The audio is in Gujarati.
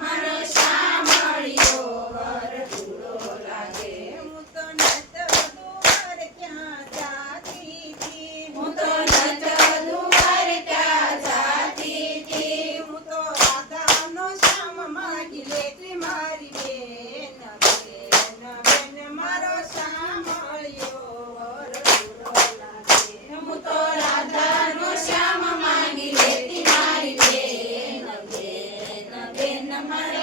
મારો શામળિયો વરઘોડો લાગે. હું તો નચતું વાર ક્યાં જાતી હતી. હું તો નચતું વાર ક્યાં જાતી હતી. હું તો રાધાનો શ્યામ માગી લેતી મારી બેન. બેન મારો શામળિયો વરઘોડો લાગે. હું તો રાધાનો શ્યામ માંગી લેતી મારી બેન. બેન મારા